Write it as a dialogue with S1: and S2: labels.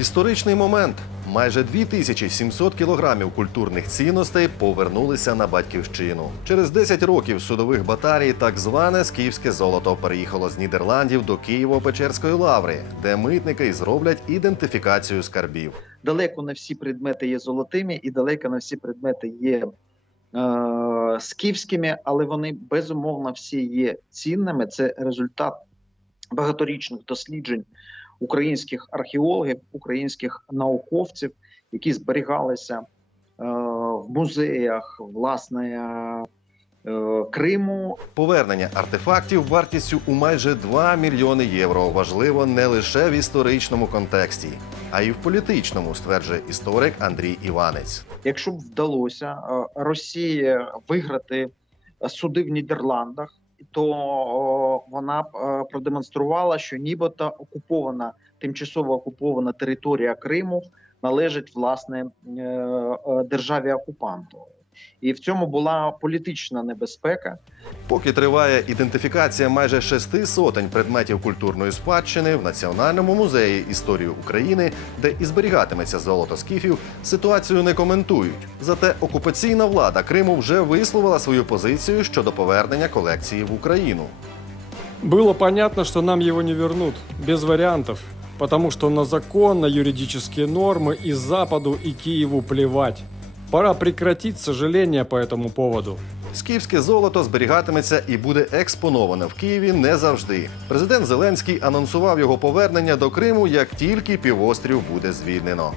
S1: Історичний момент. Майже 2700 кілограмів культурних цінностей повернулися на батьківщину. Через 10 років судових батарій так зване скіфське золото переїхало з Нідерландів до Києво-Печерської лаври, де митники зроблять ідентифікацію скарбів.
S2: далеко не всі предмети є золотими, і далеко не всі предмети є е, скіфськими, але вони безумовно всі є цінними. Це результат багаторічних досліджень українських археологів, українських науковців, які зберігалися е, в музеях власне е, Криму,
S1: Повернення артефактів вартістю у майже 2 мільйони євро важливо не лише в історичному контексті, а й в політичному, стверджує історик Андрій Іванець.
S2: якщо б вдалося е, Росії виграти суди в Нідерландах, то вона е, продемонструвала, що нібито окупована тимчасово окупована територія Криму належить власне е, е, державі окупанту. І в цьому була політична небезпека.
S1: Поки триває ідентифікація майже шести сотень предметів культурної спадщини в Національному музеї історії України, де і зберігатиметься золото скіфів, ситуацію не коментують. Зате окупаційна влада Криму вже висловила свою позицію щодо повернення колекції в Україну.
S3: Было понятно, что нам его не вернут, без вариантов, потому что на закон, на юридические нормы и Западу, и Киеву плевать. Пора прекратить сожаление по этому поводу.
S1: Скіфське золото зберігатиметься і буде експоноване в Києві не завжди. Президент Зеленський анонсував його повернення до Криму, як тільки півострів буде звільнено.